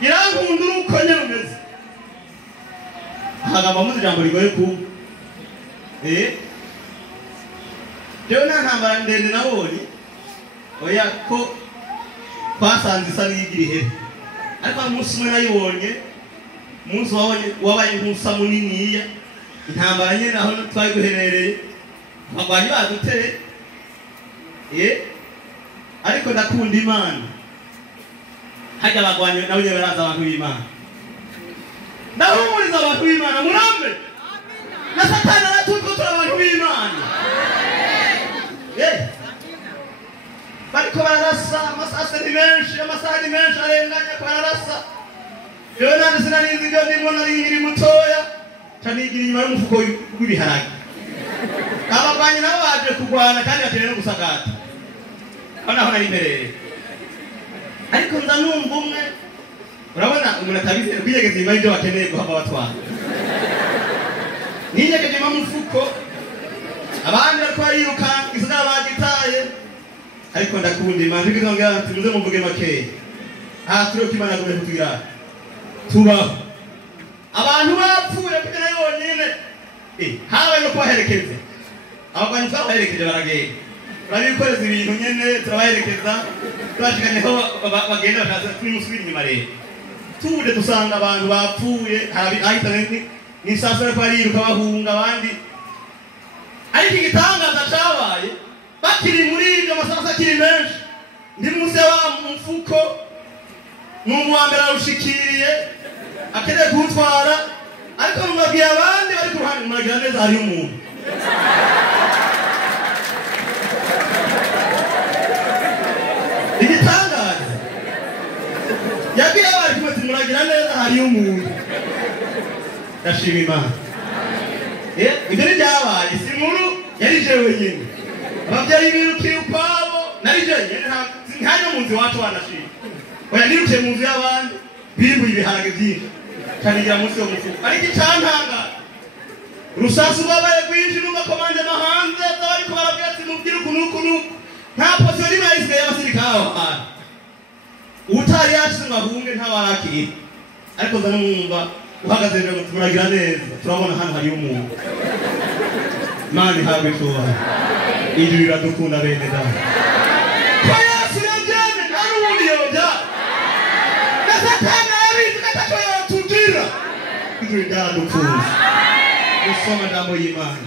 irankunda uko nyameze hagamba mu jambo rigoye ku Yo nta ntambara ndende nabonye oya ko twasanze isa n'igirihe ariko umunsi umwe nayibonye umunsi wabaye nk'usa muniniya intambara nyene aho twari guherereye bagwanyi baduteye ariko ndakunda Imana hajya bagwanyi nabo nyene baraza abantu b'Imana ndahumuriza abantu b'Imana murambe na Satani aratutwa abantu b'Imana bariko bararasa amasase ni menshi amasaha ni menshi arenganya ko bararasa yo nandi sinarinzi ibyo ndimo nari nkiri mutoya canigira inyuma y'umufuko w'ibiharage abagwanyi nabo baje kugwana kandi batere no gusagata aho nari imbere ariko nza numva umwe urabona umuntu atabizera kwiyegeza inyuma y'ibyo bakeneye guhava batwara ninyegeje mu mufuko abandi bariko bariruka isagara bagitaye ariko ndakunda Imana ndikizongera ati muze muvuge makeya turiho Imana agomba kutugira tubaho abantu bapfuye kugira yonyine habaye no kubaherekeza abagwanyi twabaherekeje baragenda turabikoreza ibintu nyene turabaherekeza turashikaniho bagenda bakaza twimusubira inyuma rero tuje dusanga abantu bapfuye ahitanye ni sasa bariko bariruka bahunga abandi ariko igitangaza cabaye bakiri muri ibyo masasa kiri menshi ndi munsi wa mfuko n'umuntu wa mbere arushikiriye akeneye kuwutwara ariko mubabwiye abandi bari ku ruhande muragira neza hari umuntu igitangaza yabwiye abari kumati muragira neza hari umuntu ndashima Imana ibyo ni byabaye si nkuru yari jewe nyine ababyeyi birukiye ukwabo nari jewe nyine ntajya mu nzu iwacu wanashima oya nirukiye mu nzu y'abandi bimbuye ibiharage byinshi kanigira munsi yo mufuko ariko icantanga rusasu rwabaye rwinshi n'ugakomande mahanze bariko barabwira ati mubwire ukuntu nta posiyo rimwe yasigaye y'abasirikare aho hantu utari yashize ngo ahunge ntawarakiriye ariko nza numwumva uhagaze mbere ngo tumuragira neza turabona hano hariyo umuntu Imana ihabwe icyubahiro ijuru riradukunda bene data ko Yesu yabyemeye nta n'ubundi yobya na Satani yabizi ko atacyo yotugira ijuru ryaradukunda dusoma ijambo y'Imana